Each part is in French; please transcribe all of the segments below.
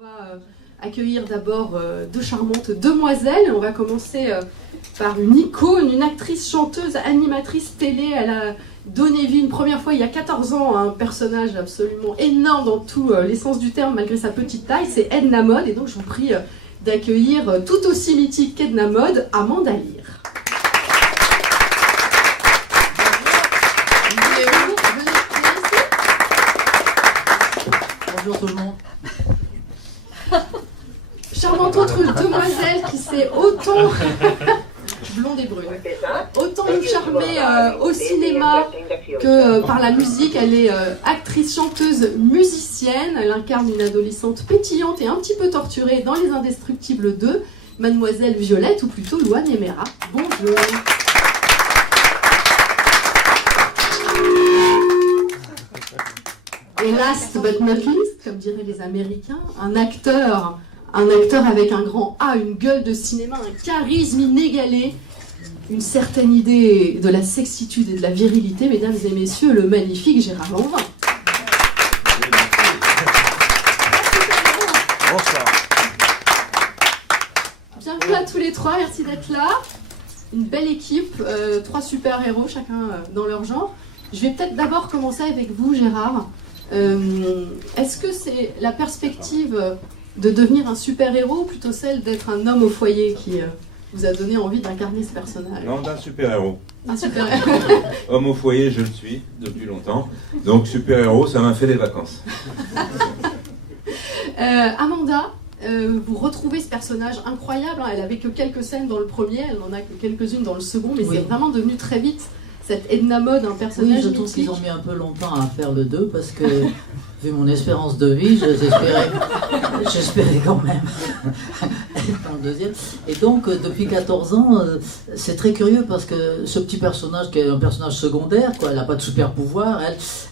On va accueillir d'abord deux charmantes demoiselles. On va commencer par une icône, une actrice, chanteuse, animatrice télé. Elle a donné vie une première fois il y a 14 ans à un personnage absolument énorme dans tous les sens du terme malgré sa petite taille. C'est Edna Mode et donc je vous prie d'accueillir tout aussi mythique qu'Edna Mode, Amanda Lear. Bonjour tout le monde. Charmante autre demoiselle qui sait autant, blonde et brune, autant nous charmer au cinéma que par la musique. Elle est actrice, chanteuse, musicienne. Elle incarne une adolescente pétillante et un petit peu torturée dans Les Indestructibles 2, Mademoiselle Violette, ou plutôt Louane Emera. Bonjour. Et last but not least, comme diraient les Américains, un acteur avec un grand A, une gueule de cinéma, un charisme inégalé, une certaine idée de la sexitude et de la virilité, mesdames et messieurs, le magnifique Gérard Lanvin. Bonsoir. Bienvenue à tous les trois, merci d'être là. Une belle équipe, trois super-héros, chacun dans leur genre. Je vais peut-être d'abord commencer avec vous, Gérard. Est-ce que c'est la perspective de devenir un super-héros ou plutôt celle d'être un homme au foyer qui vous a donné envie d'incarner ce personnage? Non, d'un super-héros. Un super-héros. Homme au foyer, je le suis depuis longtemps. Donc super-héros, ça m'a fait des vacances. Amanda, vous retrouvez ce personnage incroyable. Elle avait que quelques scènes dans le premier, elle n'en a que quelques-unes dans le second, mais oui, c'est vraiment devenu très vite cette Edna Mode, un personnage mythique. Oui, je trouve qu'ils ont mis un peu longtemps à faire le 2 parce que, vu mon espérance de vie, j'espérais quand même être dans le deuxième. Et donc, depuis 14 ans, c'est très curieux parce que ce petit personnage, qui est un personnage secondaire, quoi, elle n'a pas de super pouvoir,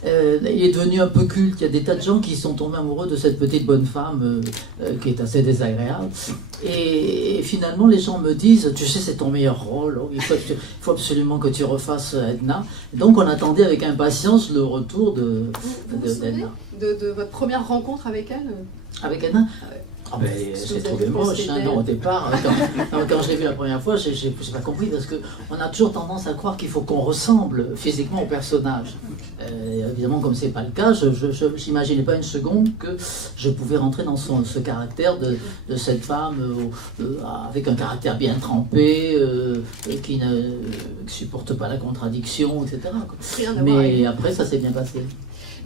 il est devenu un peu culte. Il y a des tas de gens qui sont tombés amoureux de cette petite bonne femme qui est assez désagréable. Et finalement, les gens me disent, tu sais, c'est ton meilleur rôle, il faut absolument que tu refasses Edna. Donc on attendait avec impatience le retour d'Edna. De votre première rencontre avec elle? Avec Edna? Oh ben, c'est trouvé moche, hein, non, au départ, quand je l'ai vu la première fois, j'ai pas compris, parce qu'on a toujours tendance à croire qu'il faut qu'on ressemble physiquement au personnage. Évidemment, comme c'est pas le cas, je n'imaginais pas une seconde que je pouvais rentrer dans ce caractère de cette femme avec un caractère bien trempé, qui ne supporte pas la contradiction, etc. Mais après, ça s'est bien passé.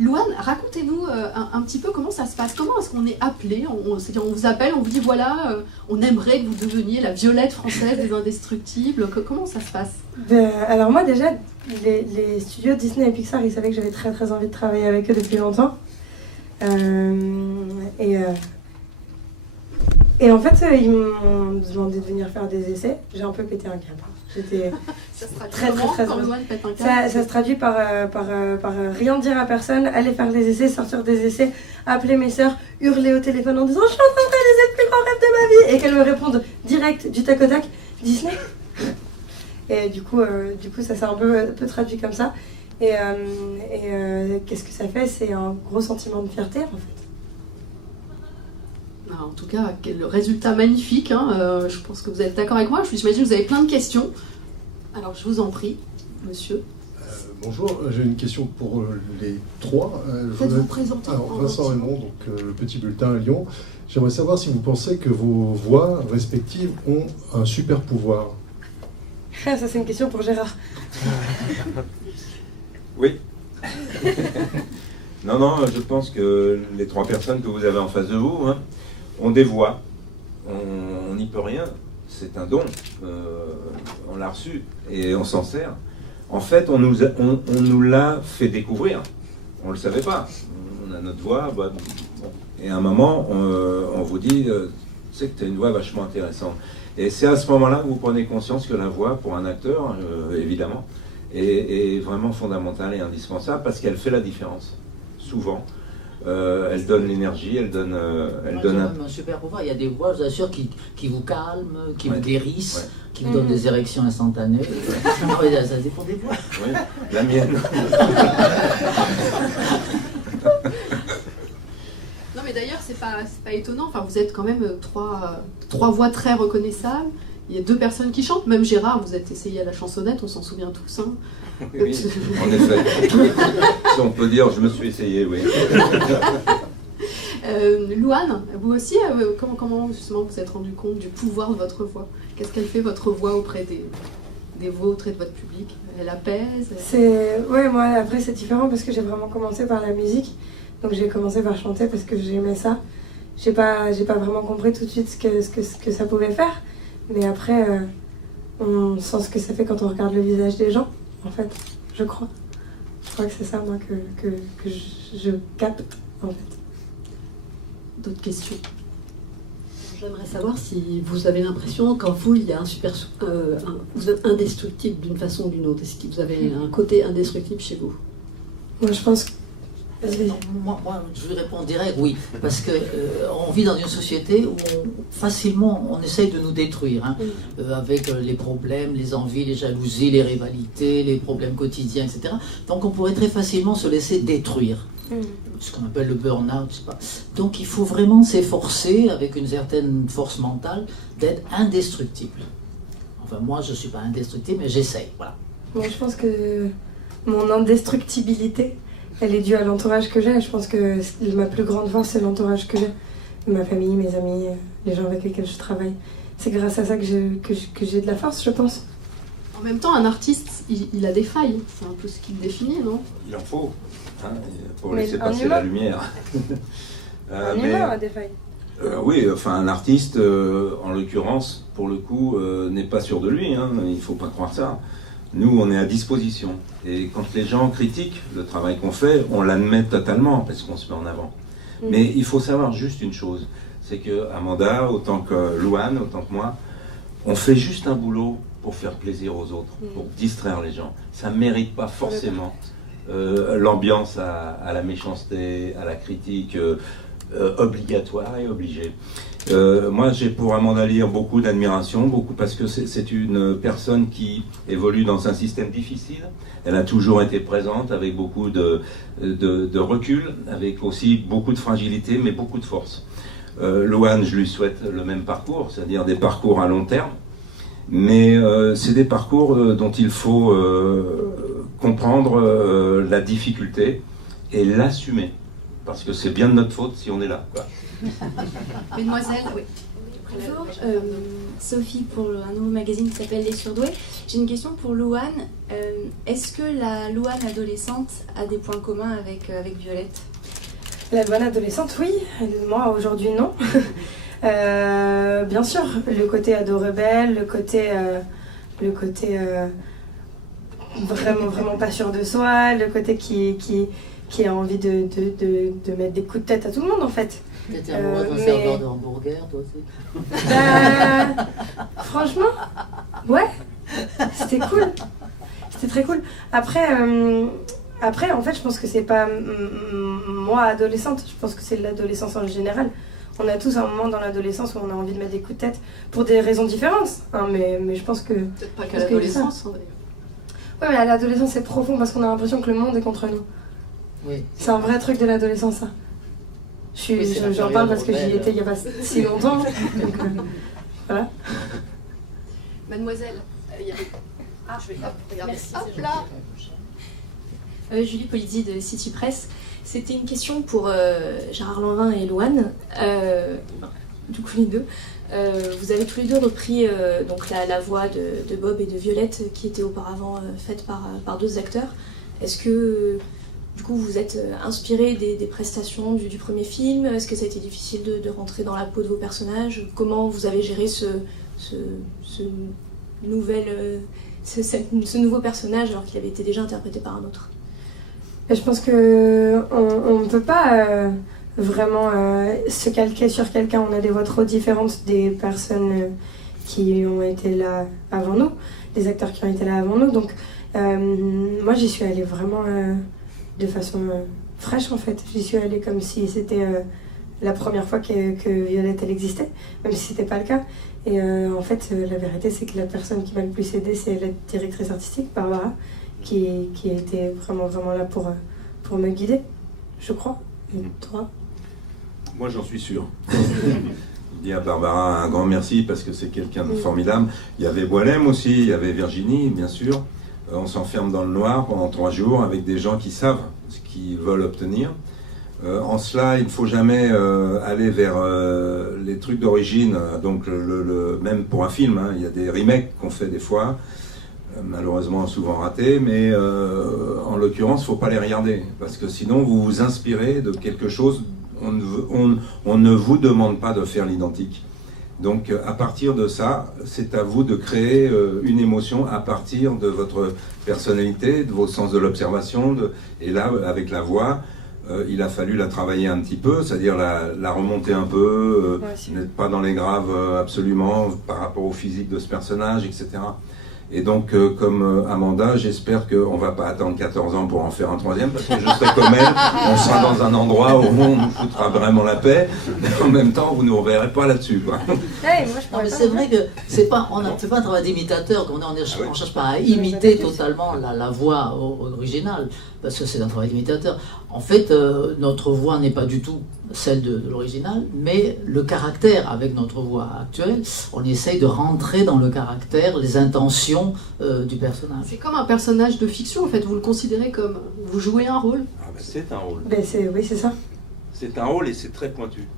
Louane, racontez-nous un petit peu comment ça se passe. Comment est-ce qu'on est appelé? C'est-à-dire, on vous appelle, on vous dit voilà, on aimerait que vous deveniez la Violette française des Indestructibles. Comment ça se passe? Alors moi déjà, les studios Disney et Pixar, ils savaient que j'avais très très envie de travailler avec eux depuis longtemps. Et en fait, ils m'ont demandé de venir faire des essais. J'ai un peu pété un câble. J'étais très heureuse. Ça se traduit par rien dire à personne, aller faire des essais, sortir des essais, appeler mes sœurs, hurler au téléphone en disant « Je suis en train de réaliser le plus grand rêve de ma vie !» et qu'elles me répondent direct, du tac au tac, « Disney !» Et du coup, ça s'est un peu traduit comme ça. Et qu'est-ce que ça fait? C'est un gros sentiment de fierté, en fait. En tout cas, le résultat magnifique, hein, je pense que vous êtes d'accord avec moi. J'imagine que vous avez plein de questions. Alors, je vous en prie, monsieur. Bonjour, j'ai une question pour les trois. Faites-vous présenter. Alors, Vincent Raymond, donc le Petit Bulletin à Lyon. J'aimerais savoir si vous pensez que vos voix respectives ont un super pouvoir. Ça, c'est une question pour Gérard. Oui. Non, je pense que les trois personnes que vous avez en face de vous ont des voix. On n'y peut rien. C'est un don. On l'a reçu et on s'en sert. En fait, on nous l'a fait découvrir. On ne le savait pas. On a notre voix. Bon. Et à un moment, on vous dit, tu sais que tu as une voix vachement intéressante. Et c'est à ce moment-là que vous prenez conscience que la voix, pour un acteur, évidemment, est vraiment fondamentale et indispensable parce qu'elle fait la différence. Souvent. Elle donne l'énergie, elle donne un super pouvoir. Il y a des voix, je vous assure, qui vous calment, qui vous guérissent, qui vous donnent des érections instantanées. Ça dépend des voix. Oui, la mienne. Non, Non mais d'ailleurs c'est pas étonnant, enfin, vous êtes quand même trois voix très reconnaissables, il y a 2 personnes qui chantent, même Gérard, vous êtes essayé à la chansonnette, on s'en souvient tous. Hein. Oui, en effet. Si on peut dire, je me suis essayé, oui. Louane, vous aussi, comment justement vous êtes rendu compte du pouvoir de votre voix? Qu'est-ce qu'elle fait votre voix auprès des vôtres et de votre public? Elle apaise? Ouais, moi après c'est différent parce que j'ai vraiment commencé par la musique. Donc j'ai commencé par chanter parce que j'aimais ça. J'ai pas vraiment compris tout de suite ce que ça pouvait faire. Mais après, on sent ce que ça fait quand on regarde le visage des gens, en fait, je crois. Je crois que c'est ça, moi, que je capte, en fait. D'autres questions? J'aimerais savoir si vous avez l'impression qu'en vous, il y a vous êtes indestructible d'une façon ou d'une autre. Est-ce que vous avez un côté indestructible chez vous? Moi, je pense que... Moi, je vais répondre direct, oui, parce que on vit dans une société où facilement on essaye de nous détruire, hein, avec les problèmes, les envies, les jalousies, les rivalités, les problèmes quotidiens, etc. Donc on pourrait très facilement se laisser détruire, ce qu'on appelle le burn-out, je sais pas. Donc il faut vraiment s'efforcer, avec une certaine force mentale, d'être indestructible. Enfin moi je ne suis pas indestructible, mais j'essaye, voilà. Moi je pense que mon indestructibilité, elle est due à l'entourage que j'ai. Je pense que ma plus grande force, c'est l'entourage que j'ai. Ma famille, mes amis, les gens avec lesquels je travaille. C'est grâce à ça que j'ai de la force, je pense. En même temps, un artiste, il a des failles. C'est un peu ce qui le définit, non? Il en faut, hein, pour laisser passer la lumière. Un humain a des failles. Oui, enfin un artiste, en l'occurrence, pour le coup, n'est pas sûr de lui. Hein, il ne faut pas croire ça. Nous, on est à disposition. Et quand les gens critiquent le travail qu'on fait, on l'admet totalement parce qu'on se met en avant. Mais il faut savoir juste une chose, c'est que Amanda, autant que Louane, autant que moi, on fait juste un boulot pour faire plaisir aux autres, pour distraire les gens. Ça ne mérite pas forcément l'ambiance à la méchanceté, à la critique obligatoire et obligée. Moi, j'ai pour Amanda Lear beaucoup d'admiration, beaucoup parce que c'est une personne qui évolue dans un système difficile. Elle a toujours été présente avec beaucoup de recul, avec aussi beaucoup de fragilité, mais beaucoup de force. Louane, je lui souhaite le même parcours, c'est-à-dire des parcours à long terme, mais c'est des parcours dont il faut comprendre la difficulté et l'assumer, parce que c'est bien de notre faute si on est là, quoi. Mesdemoiselles, oui. Bonjour, Sophie pour un nouveau magazine qui s'appelle Les Surdoués. J'ai une question pour Louane. Est-ce que la Louane adolescente a des points communs avec Violette? La Louane adolescente, oui. Moi, aujourd'hui, non. Bien sûr, le côté ado rebelle, le côté vraiment pas sûr de soi, le côté qui a envie de mettre des coups de tête à tout le monde, en fait. T'étais amoureuse d'un serveur de hamburger, toi aussi? Franchement, ouais, c'était cool. C'était très cool. Après, en fait, je pense que c'est pas moi adolescente, je pense que c'est l'adolescence en général. On a tous un moment dans l'adolescence où on a envie de mettre des coups de tête pour des raisons différentes. Hein, mais je pense que... Peut-être pas qu'à l'adolescence, d'ailleurs. Ouais, mais à l'adolescence, c'est profond parce qu'on a l'impression que le monde est contre nous. Oui. C'est un vrai truc de l'adolescence, ça. J'en parle parce que j'y étais il n'y a pas si longtemps. Donc, voilà. Mademoiselle, il y avait... Ah, je vais... Hop, regardez. Merci, Hop là. Julie Polizzi de City Press. C'était une question pour Gérard Lanvin et Louane. Du coup, les deux. Vous avez tous les deux repris donc la voix de Bob et de Violette qui était auparavant faite par 2 acteurs. Est-ce que... Du coup, vous êtes inspiré des prestations du premier film? Est-ce que ça a été difficile de rentrer dans la peau de vos personnages? Comment vous avez géré ce nouveau personnage alors qu'il avait été déjà interprété par un autre? Et je pense qu'on ne peut pas vraiment se calquer sur quelqu'un. On a des voix trop différentes des personnes qui ont été là avant nous, des acteurs qui ont été là avant nous. Donc moi, j'y suis allée vraiment... de façon fraîche en fait. J'y suis allée comme si c'était la première fois que Violette elle existait, même si c'était pas le cas. Et en fait, la vérité c'est que la personne qui m'a le plus aidée, c'est la directrice artistique, Barbara, qui a été vraiment là pour me guider, je crois. Et toi? Moi, j'en suis sûr. Je dis à Barbara un grand merci parce que c'est quelqu'un de formidable. Il y avait Boilem aussi, il y avait Virginie, bien sûr. On s'enferme dans le noir pendant 3 jours avec des gens qui savent ce qu'ils veulent obtenir. En cela, il ne faut jamais aller vers les trucs d'origine. Donc, même pour un film, hein, il y a des remakes qu'on fait des fois, malheureusement souvent ratés, mais en l'occurrence, il ne faut pas les regarder, parce que sinon, vous vous inspirez de quelque chose. On ne vous demande pas de faire l'identique. Donc, à partir de ça, c'est à vous de créer une émotion à partir de votre personnalité, de vos sens de l'observation, et là, avec la voix, il a fallu la travailler un petit peu, c'est-à-dire la remonter un peu, n'être pas dans les graves absolument par rapport au physique de ce personnage, etc. Et donc, comme Amanda, j'espère qu'on ne va pas attendre 14 ans pour en faire un 3e, parce que je serai comme elle, on sera dans un endroit où on nous foutra vraiment la paix, mais en même temps, vous ne nous reverrez pas là-dessus, quoi. Hey, moi, c'est vrai que c'est pas, on ne fait pas un travail d'imitateur, on ne cherche pas à imiter totalement la voix originale, parce que c'est un travail d'imitateur. En fait, notre voix n'est pas du tout celle de l'original, mais le caractère, avec notre voix actuelle, on essaye de rentrer dans le caractère, les intentions du personnage. C'est comme un personnage de fiction, en fait, vous le considérez comme... Vous jouez un rôle. Ah ben c'est un rôle. Oui, c'est ça. C'est un rôle et c'est très pointu.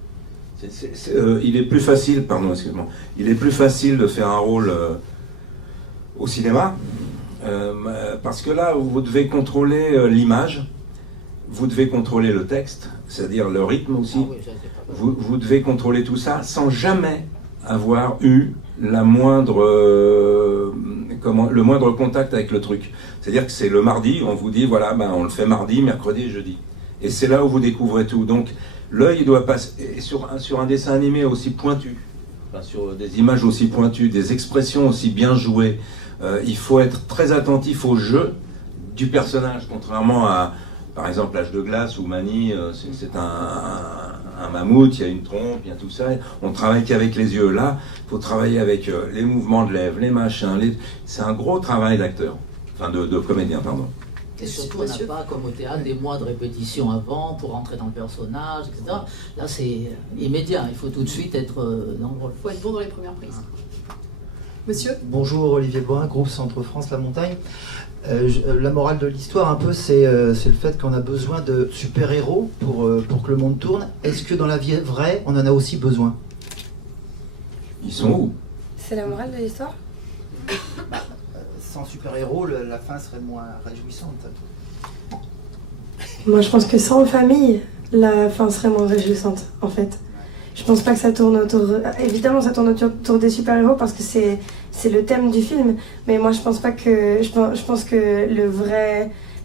Il est plus facile, pardon, excuse-moi, il est plus facile de faire un rôle au cinéma, parce que là, vous devez contrôler l'image, vous devez contrôler le texte, c'est-à-dire le rythme aussi. Ah oui, vous devez contrôler tout ça sans jamais avoir eu le moindre contact avec le truc. C'est-à-dire que c'est le mardi, on vous dit, voilà, on le fait mardi, mercredi et jeudi. Et c'est là où vous découvrez tout. Donc, l'œil doit passer, sur un dessin animé aussi pointu, sur des images aussi pointues, des expressions aussi bien jouées, il faut être très attentif au jeu du personnage, contrairement à, par exemple, L'Âge de glace ou Mani, c'est un mammouth, il y a une trompe, il y a tout ça. On travaille qu'avec les yeux. Là, il faut travailler avec les mouvements de lèvres, les machins. C'est un gros travail d'acteur, enfin de comédien, pardon. Et surtout, on n'a pas, comme au théâtre, des mois de répétition avant pour entrer dans le personnage, etc. Là, c'est immédiat. Il faut tout de suite être dans le rôle. Il faut être bon dans les premières prises. Monsieur ? Bonjour, Olivier Boin, groupe Centre France La Montagne. La morale de l'histoire, un peu, c'est le fait qu'on a besoin de super-héros pour que le monde tourne. Est-ce que dans la vie vraie, on en a aussi besoin? Ils sont où? C'est la morale de l'histoire? Sans super-héros, la fin serait moins réjouissante. Moi, je pense que sans famille, la fin serait moins réjouissante, en fait. Je pense pas que ça tourne autour... Évidemment, ça tourne autour des super-héros parce que c'est le thème du film. Mais moi, je pense pas que... Je pense que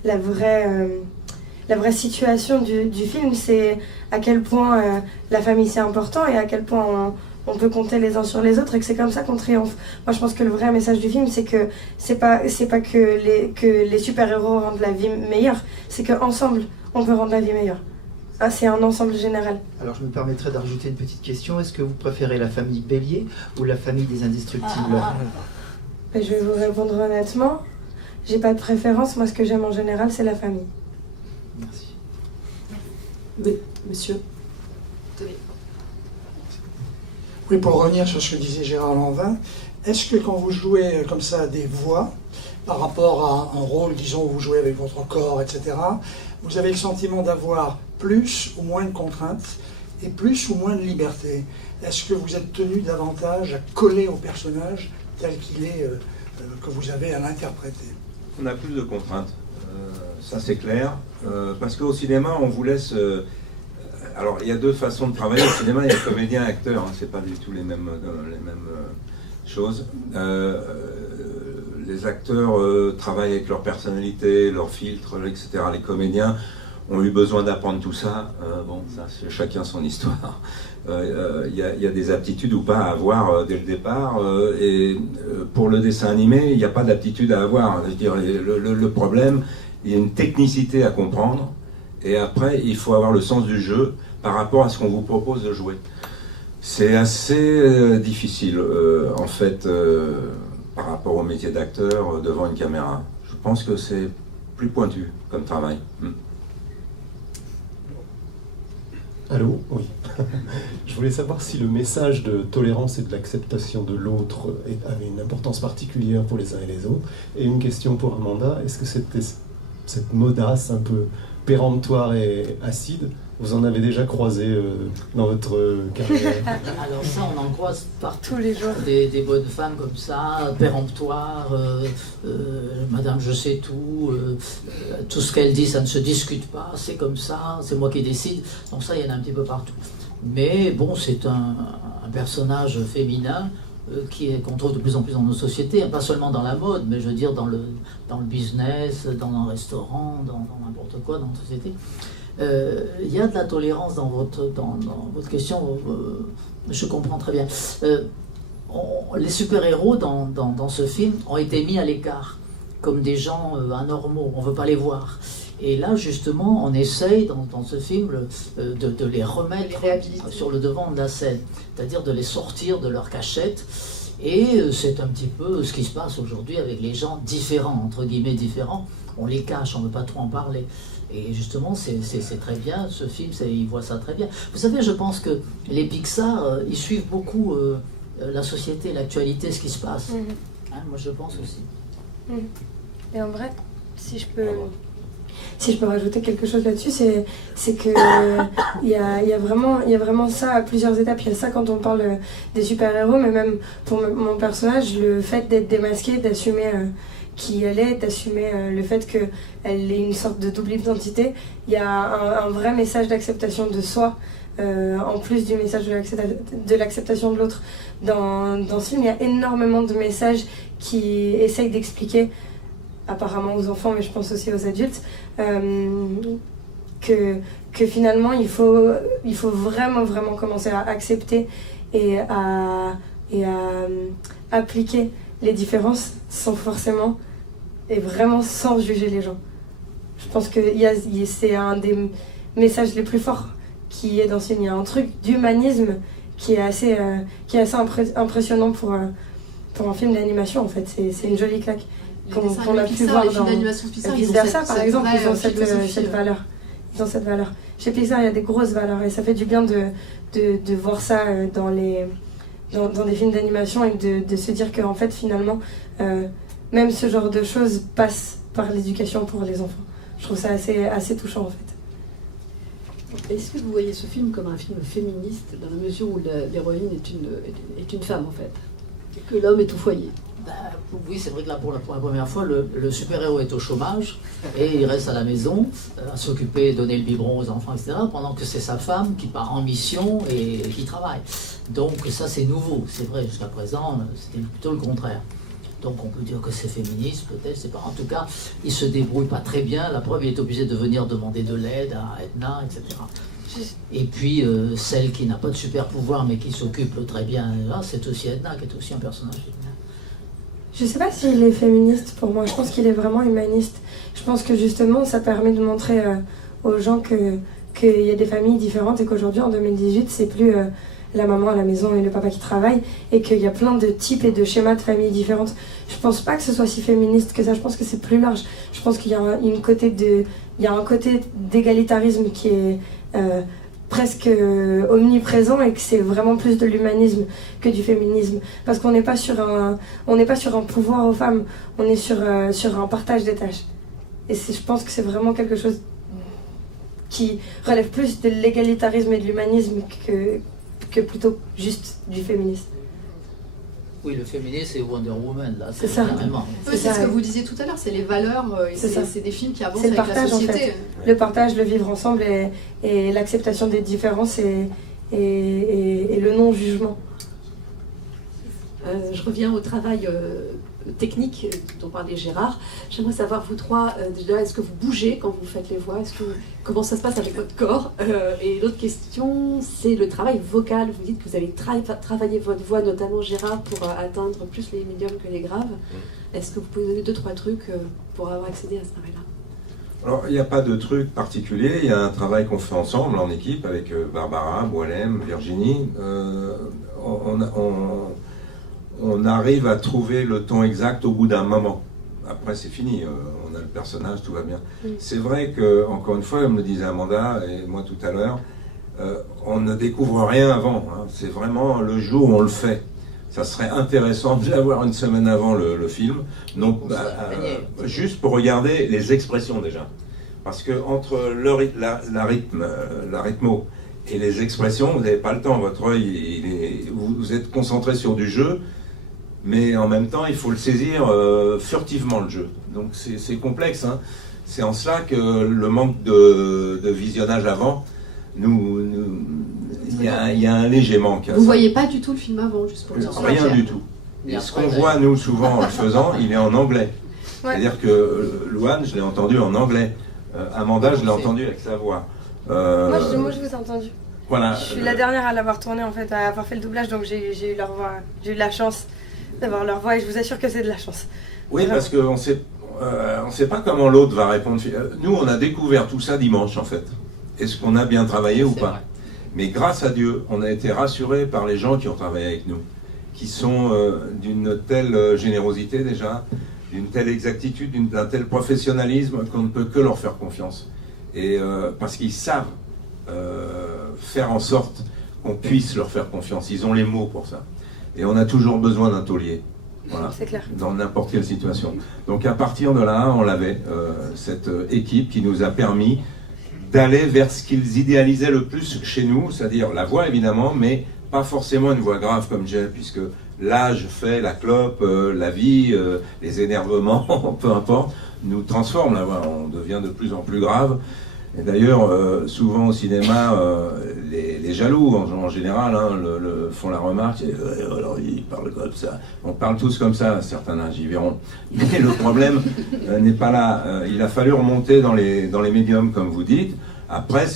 la vraie situation du film, c'est à quel point la famille, c'est important et à quel point on peut compter les uns sur les autres et que c'est comme ça qu'on triomphe. Moi, je pense que le vrai message du film, c'est que c'est pas que les super-héros rendent la vie meilleure. C'est qu'ensemble, on peut rendre la vie meilleure. Ah, c'est un ensemble général. Alors je me permettrais d'ajouter une petite question. Est-ce que vous préférez la famille Bélier ou la famille des Indestructibles? Je vais vous répondre honnêtement. J'ai pas de préférence. Moi, ce que j'aime en général, c'est la famille. Merci. Oui, monsieur. Oui, pour revenir sur ce que disait Gérard Lanvin, est-ce que quand vous jouez comme ça des voix, par rapport à un rôle, disons, où vous jouez avec votre corps, etc., vous avez le sentiment d'avoir plus ou moins de contraintes et plus ou moins de liberté? Est-ce que vous êtes tenu davantage à coller au personnage tel qu'il est, que vous avez à l'interpréter? On a plus de contraintes, ça c'est clair, parce qu'au cinéma on vous laisse... alors il y a deux façons de travailler au cinéma, il y a comédien et acteur, hein, c'est pas du tout les mêmes choses. Les acteurs travaillent avec leur personnalité, leur filtre, etc. Les comédiens ont eu besoin d'apprendre tout ça. Bon, ça, c'est chacun son histoire. Il y a des aptitudes ou pas à avoir dès le départ. Et pour le dessin animé, il n'y a pas d'aptitude à avoir. Je veux dire, le problème, il y a une technicité à comprendre. Et après, il faut avoir le sens du jeu par rapport à ce qu'on vous propose de jouer. C'est assez difficile, en fait, par rapport au métier d'acteur devant une caméra. Je pense que c'est plus pointu comme travail. Allô? Oui. Je voulais savoir si le message de tolérance et de l'acceptation de l'autre avait une importance particulière pour les uns et les autres. Et une question pour Amanda, est-ce que cette modasse un peu péremptoire et acide, vous en avez déjà croisé dans votre carrière? Alors ça, on en croise partout. Tous les jours. Des bonnes femmes comme ça, péremptoires, Madame je sais tout, tout ce qu'elle dit, ça ne se discute pas, c'est comme ça, c'est moi qui décide. Donc ça, il y en a un petit peu partout. Mais bon, c'est un personnage féminin qu'on trouve de plus en plus dans nos sociétés, pas seulement dans la mode, mais je veux dire dans le business, dans un restaurant, dans n'importe quoi, dans la société. Il y a de la tolérance dans votre question, je comprends très bien. Les super-héros dans ce film ont été mis à l'écart, comme des gens anormaux, on ne veut pas les voir. Et là, justement, on essaye, dans ce film, de les remettre sur le devant de la scène, c'est-à-dire de les sortir de leur cachette. Et c'est un petit peu ce qui se passe aujourd'hui avec les gens différents, entre guillemets différents. On les cache, on ne veut pas trop en parler. Et justement, c'est très bien, ce film, il voit ça très bien. Vous savez, je pense que les Pixar, ils suivent beaucoup la société, l'actualité, ce qui se passe. Hein, moi, je pense aussi. Et en vrai, si je peux rajouter quelque chose là-dessus, c'est que il y a vraiment ça à plusieurs étapes. Il y a ça quand on parle des super-héros, mais même pour mon personnage, le fait d'être démasqué, d'assumer qui elle est, d'assumer le fait qu'elle ait une sorte de double identité. Il y a un vrai message d'acceptation de soi, en plus du message de l'acceptation de l'autre. Dans ce film, il y a énormément de messages qui essayent d'expliquer, apparemment aux enfants, mais je pense aussi aux adultes, que finalement il faut vraiment commencer à accepter et à appliquer les différences sans forcément et vraiment sans juger les gens. Je pense que c'est un des messages les plus forts qui est dans ce film. Il y a un truc d'humanisme qui est assez impressionnant pour un film d'animation en fait. C'est une jolie claque. Qu'on a pu voir dans Vice Versa par exemple, ils ont cette valeur. Ils ont cette valeur. Chez Pixar, il y a des grosses valeurs et ça fait du bien de voir ça dans des films d'animation et de se dire qu'en fait finalement même ce genre de choses passe par l'éducation pour les enfants. Je trouve ça assez touchant en fait. Est-ce que vous voyez ce film comme un film féministe dans la mesure où l'héroïne est une femme en fait, et que l'homme est au foyer? Oui, c'est vrai que là, pour la première fois, le super-héros est au chômage et il reste à la maison à s'occuper, donner le biberon aux enfants, etc., pendant que c'est sa femme qui part en mission et qui travaille. Donc ça, c'est nouveau. C'est vrai, jusqu'à présent, c'était plutôt le contraire. Donc on peut dire que c'est féministe, peut-être, c'est pas. En tout cas, il se débrouille pas très bien. La preuve, il est obligé de venir demander de l'aide à Edna, etc. Et puis, celle qui n'a pas de super-pouvoir, mais qui s'occupe très bien, c'est aussi Edna, qui est aussi un personnage féminin. Je sais pas s'il est féministe pour moi, je pense qu'il est vraiment humaniste. Je pense que justement ça permet de montrer aux gens qu'il y a des familles différentes et qu'aujourd'hui en 2018 c'est plus la maman à la maison et le papa qui travaille et qu'il y a plein de types et de schémas de familles différentes. Je pense pas que ce soit si féministe que ça, je pense que c'est plus large. Je pense qu'il y a un côté d'égalitarisme qui est presque omniprésent et que c'est vraiment plus de l'humanisme que du féminisme, parce qu'on n'est pas sur un pouvoir aux femmes, on est sur un partage des tâches, et je pense que c'est vraiment quelque chose qui relève plus de l'égalitarisme et de l'humanisme que plutôt juste du féminisme. Oui, le féminisme, c'est Wonder Woman, là. C'est ça. C'est ce que vous disiez tout à l'heure, c'est les valeurs, c'est des films qui avancent avec partage, la société. En fait. Le partage, le vivre ensemble et l'acceptation des différences et le non-jugement. Je reviens au travail technique dont parlait Gérard. J'aimerais savoir, vous trois, déjà, est-ce que vous bougez quand vous faites les voix? Comment ça se passe avec votre corps? Et l'autre question, c'est le travail vocal. Vous dites que vous avez travaillé votre voix, notamment Gérard, pour atteindre plus les médiums que les graves. Est-ce que vous pouvez donner 2-3 trucs pour avoir accédé à ce travail-là? Alors, il n'y a pas de truc particulier. Il y a un travail qu'on fait ensemble, en équipe, avec Barbara, Boilem, Virginie. On arrive à trouver le ton exact au bout d'un moment. Après, c'est fini, on a le personnage, tout va bien. C'est vrai que, encore une fois, comme le disait Amanda et moi tout à l'heure, on ne découvre rien avant, hein. C'est vraiment le jour où on le fait. Ça serait intéressant de l'avoir une semaine avant le film, donc, juste pour regarder les expressions déjà. Parce que entre la rythmo et les expressions, vous n'avez pas le temps, votre œil, vous êtes concentré sur du jeu, mais en même temps, il faut le saisir furtivement, le jeu. Donc c'est complexe, hein. C'est en cela que le manque de visionnage avant, il y a un léger manque. Vous ne voyez pas du tout le film avant, juste pour dire. Rien du tout. Et ce qu'on voit, nous, souvent, en le faisant, il est en anglais. Ouais. C'est-à-dire que Louane, je l'ai entendu en anglais. Amanda, je l'ai entendu avec sa voix. Moi, je vous ai entendu. Voilà. Je suis la dernière à l'avoir tourné, en fait, à avoir fait le doublage, donc j'ai eu leur voix. J'ai eu la chance d'avoir leur voix, et je vous assure que c'est de la chance. Oui, vraiment. Parce qu'on ne sait pas comment l'autre va répondre. Nous, on a découvert tout ça dimanche, en fait. Est-ce qu'on a bien travaillé ou pas? Mais grâce à Dieu, on a été rassurés par les gens qui ont travaillé avec nous, qui sont d'une telle générosité déjà, d'une telle exactitude, d'un tel professionnalisme qu'on ne peut que leur faire confiance. Et parce qu'ils savent faire en sorte qu'on puisse leur faire confiance. Ils ont les mots pour ça. Et on a toujours besoin d'un taulier. Voilà, c'est clair. Dans n'importe quelle situation. Donc à partir de là, on l'avait, cette équipe qui nous a permis d'aller vers ce qu'ils idéalisaient le plus chez nous, c'est-à-dire la voix évidemment, mais pas forcément une voix grave comme j'ai, puisque l'âge fait, la clope, la vie, les énervements, peu importe, nous transforment la voix, on devient de plus en plus grave. Et d'ailleurs, souvent au cinéma, les jaloux en général font la remarque, alors ils parlent comme ça, on parle tous comme ça à un certain âge, ils verront. Mais le problème n'est pas là, il a fallu remonter dans les médiums comme vous dites. Après,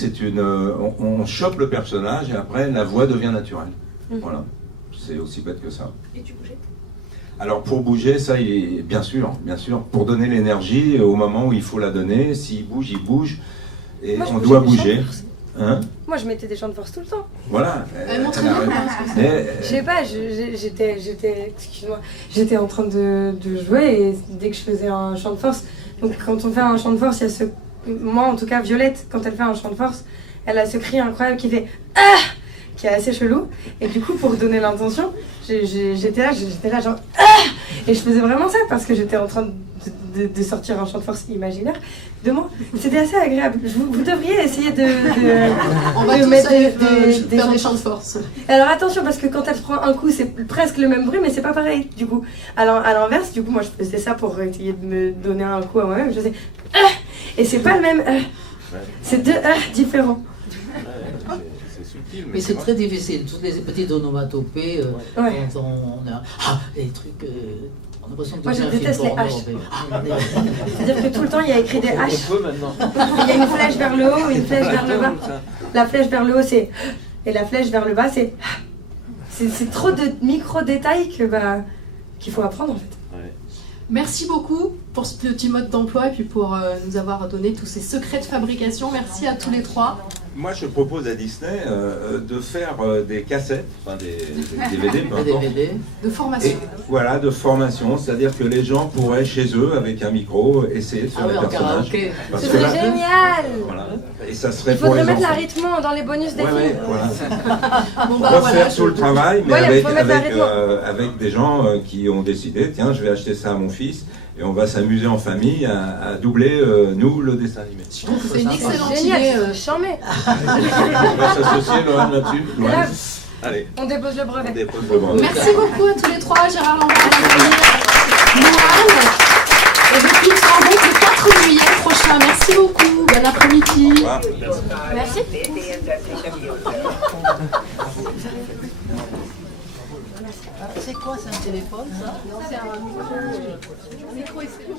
on chope le personnage et après la voix devient naturelle. Voilà, c'est aussi bête que ça. Et tu bougeais? Alors pour bouger, ça, bien sûr, pour donner l'énergie au moment où il faut la donner, s'il bouge, il bouge. Et moi, on doit bouger. Hein? Moi, je mettais des chants de force tout le temps. Voilà. Je sais pas, j'étais en train de jouer et dès que je faisais un chant de force, donc quand on fait un chant de force, il y a moi en tout cas, Violette, quand elle fait un chant de force, elle a ce cri incroyable qui fait « Ah !» qui est assez chelou. Et du coup, pour donner l'intention, j'étais là genre « Ah !» et je faisais vraiment ça parce que j'étais en train de sortir un chant de force imaginaire de moi. C'était assez agréable. Vous devriez essayer on va mettre des chants de force. Alors attention, parce que quand elle se prend un coup, c'est presque le même bruit, mais c'est pas pareil, du coup. Alors à l'inverse, du coup, moi je faisais ça pour essayer de me donner un coup à moi-même. Je faisais et c'est pas le même c'est deux différents. C'est subtil, mais c'est très difficile. Toutes les petites onomatopées, quand on a des trucs. Moi je déteste les H. C'est-à-dire que tout le temps il y a écrit des H. Il y a une flèche vers le haut et une flèche vers le bas. La flèche vers le haut c'est et la flèche vers le bas c'est. C'est trop de micro-détails qu'il faut apprendre en fait. Merci beaucoup pour ce petit mode d'emploi et puis pour nous avoir donné tous ces secrets de fabrication. Merci à tous les trois. Moi, je propose à Disney de faire des cassettes, enfin des DVD, peu importe. De formation. Et, voilà, de formation, c'est-à-dire que les gens pourraient chez eux, avec un micro, essayer de faire des personnages. Ce serait génial. Voilà. Et ça serait il faudrait mettre la rythme dans les bonus des films. Voilà. Refaire tout le travail, mais avec des gens qui ont décidé, tiens, je vais acheter ça à mon fils. Et on va s'amuser en famille à doubler, nous, le dessin animé. Je trouve que c'est une excellente idée. Charmé. On va s'associer, Lohan, là-dessus. Allez. On dépose le brevet. Merci beaucoup à tous les trois, Gérard Lambert, Louhan. Et je vous retrouve le 4 juillet prochain. Merci beaucoup. Bon après-midi. Merci. C'est quoi, c'est un téléphone ça? Non, c'est un micro espion.